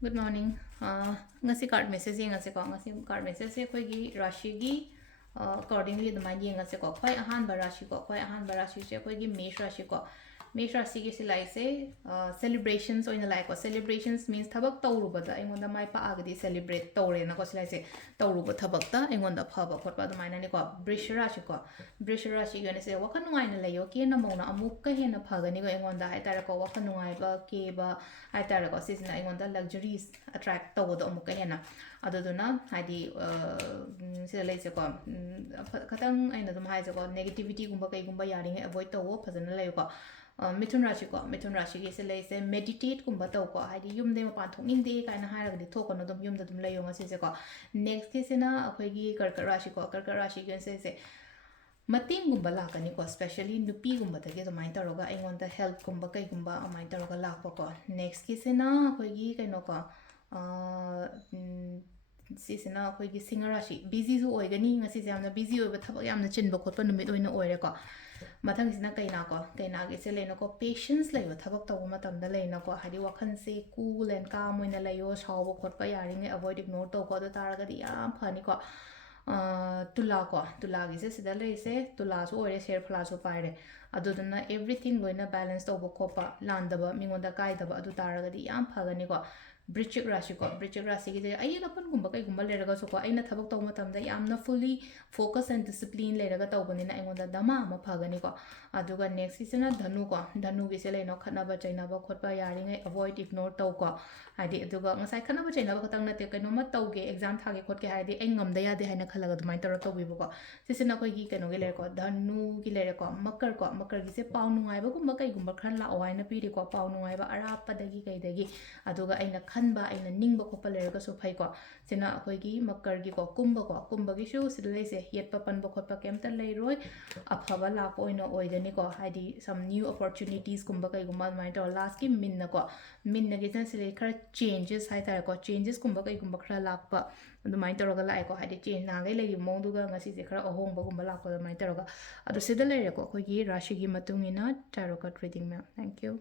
Good morning. Ngasi card message ngasi ko ngasi card message se koi gi rashi gi accordingly the mind ngasi ko khoi ahan ba rashi ko khoi ahan ba rashi se koi gi mesh rashi ko mesh rashi gi silai se celebrations oina lai ko celebrations means thabak tawru ba da engon da mai pa agadi celebrate tawre na ko silai se tawru ba thabak da engon da phaba khot ba da mai na ni ko brish rashi ko brish rashi gi ne se wakan ngai na layo ke na mo na amuk ka he na phaga ni ko engon da hai tar ko wakan ngai ba ke ba hai tar ko sisina engon da luxuries attract tawdo do amuk ka he na aduduna haidi sida lai se ko khatang aina dum hai se ko negativity gumba kai gumba yari nge avoid tawo phajana lai ko Mithun Rashi gi se lai se meditate kumba taw ko haidi yum de ma pan thong ning de kaina haira gi thok no dum yum da dum lai yo ngasi se ko next ki se na akhoi gi karkar rashi gi se mating gumba la kani ko especially nupi gumba ta ge mai taroga aingon da help gumba kai gumba mai taroga la ko next ki se na akhoi gi kaino ko sisina akhoi gi singer rashi busy zu oigani ngasi se amna busy oiba thabak yamna chinba khotpa numit oina oire ko mathang sina kaina gi se leino ko patience layo thabak taw matam da leina ko hadi wakhan se cool and calm oina layo shaw khotpa yari nge avoid ignore to ko da taraga di yam phani ko tula gi se sida lei se tula su oire share phla su paire aduduna everything loina balance to bo khopa landaba mingonda kai daba adu taraga di yam phagani ko Brichik Rashi gi ai na pan gumba kai gumba leraga so ko ai na thabak taw matam da yamna fully focus and discipline leraga taw bani na aingonda dama ma phagani ko aduga next is na dhanu gi se leino khana ba chaina ba khotpa yari ngai avoid ignore taw ko hadi aduga ngasai khana ba chaina ba khatang na te kaino ma taw ge exam thage khot ke hadi ai ngam da ya de haina khalaga dumai tar taw bi ko sisina koi gi kaino ge le ko dhanu gi le ko makar gi se paw nungai ba gumba kai gumba khran la awai na pi ri ko paw nungai ba ara pa dagi kai dagi aduga aina khanba aina ningba khopa leraga so phai ko sina akhoi gi makar gi ko kumba gi shu sidlai se yetpa pan ba khotpa kemta lei roi aphaba la ko ina oigani ko hadi some new opportunities kumba kai gumba mai to last ki minna gi tan sile khar changes hai tar ko changes kumba kai gumba khra lakpa adumai toroga lai ko hadi change na gai lei mong duga ngasi se khara ahong ba gumba lakpa adumai toroga adu sidalai ko khoi gi rashi gi matungina tarot card reading me thank you